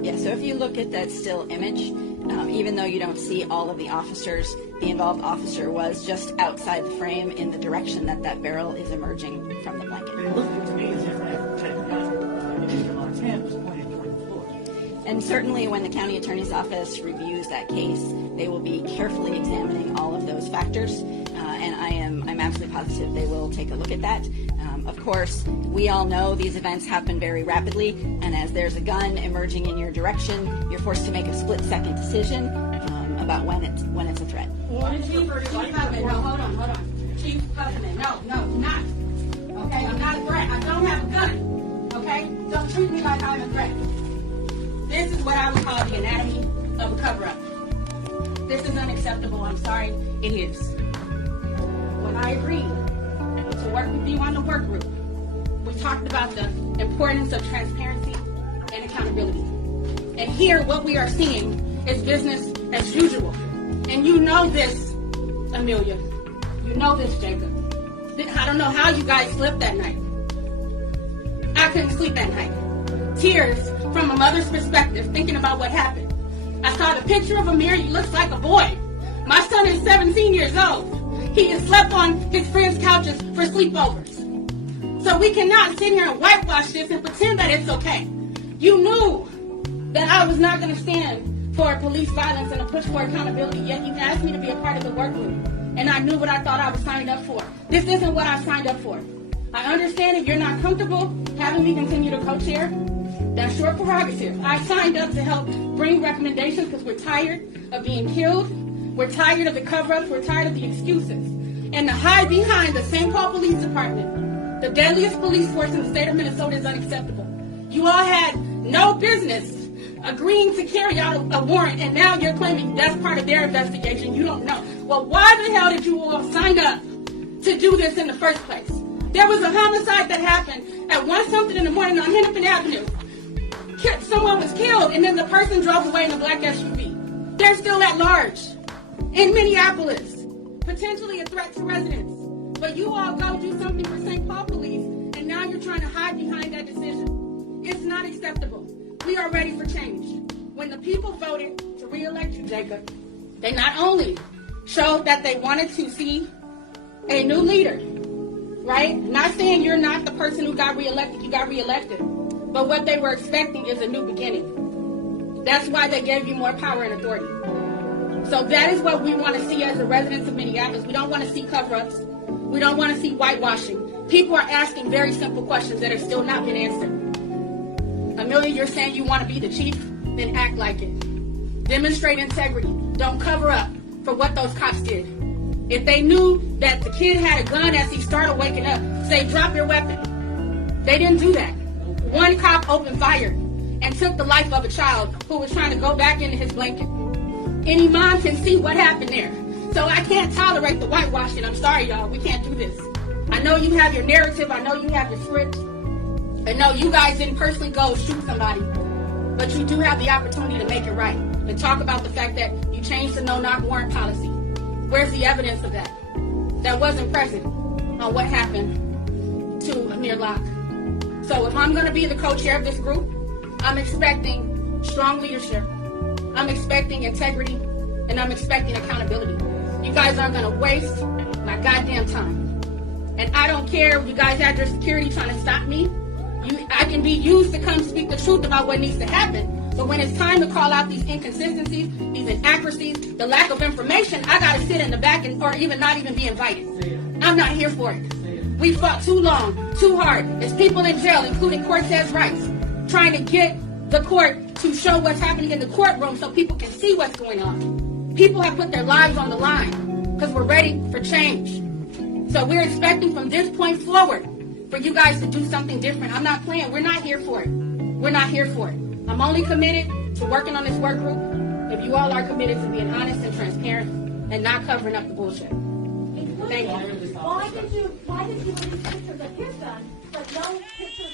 Yeah, so if you look at that still image, even though you don't see all of the officers, the involved officer was just outside the frame in the direction that that barrel is emerging from the blanket. It looked to me as if that gun in Mr. Locke's hand was pointed toward the floor. And certainly when the county attorney's office reviews that case, they will be carefully examining all of those factors, and I'm absolutely positive they will take a look at that. Of course, we all know these events happen very rapidly, and as there's a gun emerging in your direction, you're forced to make a split-second decision about when it's a threat. Chief Huffman, no, hold on. Chief Huffman, no, not. Okay, I'm not a threat. I don't have a gun. Okay, don't treat me like I'm a threat. This is what I would call the anatomy of a cover-up. This is unacceptable. I'm sorry, it is. When I agreed to work with you on the work group, we talked about the importance of transparency and accountability. And here, what we are seeing is business as usual. And you know this, Amelia. You know this, Jacob. I don't know how you guys slept that night. I couldn't sleep that night. Tears from a mother's perspective, thinking about what happened. I saw the picture of Amir. He looks like a boy. My son is 17 years old. He has slept on his friends' couches for sleepovers. So we cannot sit here and whitewash this and pretend that it's okay. You knew that I was not going to stand for police violence and a push for accountability, yet you asked me to be a part of the work group. And I knew what I thought I was signed up for. This isn't what I signed up for. I understand if you're not comfortable having me continue to co-chair, that's your prerogative. I signed up to help bring recommendations because we're tired of being killed. We're tired of the cover-ups. We're tired of the excuses. And to hide behind the St. Paul Police Department, the deadliest police force in the state of Minnesota, is unacceptable. You all had no business agreeing to carry out a warrant, and now you're claiming that's part of their investigation. You don't know. Well, why the hell did you all sign up to do this in the first place? There was a homicide that happened at 1-something in the morning on Hennepin Avenue. Someone was killed, and then the person drove away in a black SUV. They're still at large in Minneapolis, potentially a threat to residents. But you all go do something for St. Paul Police, and now you're trying to hide behind that decision. It's not acceptable. We are ready for change. When the people voted to re-elect you, Jacob, they not only showed that they wanted to see a new leader, right? Not saying you're not the person who got re-elected, you got re-elected. But what they were expecting is a new beginning. That's why they gave you more power and authority. So that is what we want to see as the residents of Minneapolis. We don't want to see cover-ups. We don't want to see whitewashing. People are asking very simple questions that have still not been answered. Amelia, you're saying you want to be the chief? Then act like it. Demonstrate integrity. Don't cover up for what those cops did. If they knew that the kid had a gun as he started waking up, say, drop your weapon. They didn't do that. One cop opened fire and took the life of a child who was trying to go back into his blanket. Any mom can see what happened there. So I can't tolerate the whitewashing. I'm sorry, y'all. We can't do this. I know you have your narrative. I know you have your script. I know you guys didn't personally go shoot somebody. But you do have the opportunity to make it right. And talk about the fact that you changed the no-knock warrant policy. Where's the evidence of that? That wasn't present on what happened to Amir Locke. So if I'm going to be the co-chair of this group, I'm expecting strong leadership. I'm expecting integrity, and I'm expecting accountability. You guys aren't going to waste my goddamn time. And I don't care if you guys had your security trying to stop me. I can be used to come speak the truth about what needs to happen. But when it's time to call out these inconsistencies, these inaccuracies, the lack of information, I got to sit in the back or even not even be invited. I'm not here for it. We fought too long, too hard. There's people in jail, including Cortez Rice, trying to get the court to show what's happening in the courtroom so people can see what's going on. People have put their lives on the line because we're ready for change. So we're expecting from this point forward for you guys to do something different. I'm not playing. We're not here for it. We're not here for it. I'm only committed to working on this work group if you all are committed to being honest and transparent and not covering up the bullshit. Thank you. Why did you release pictures of his son, but no pictures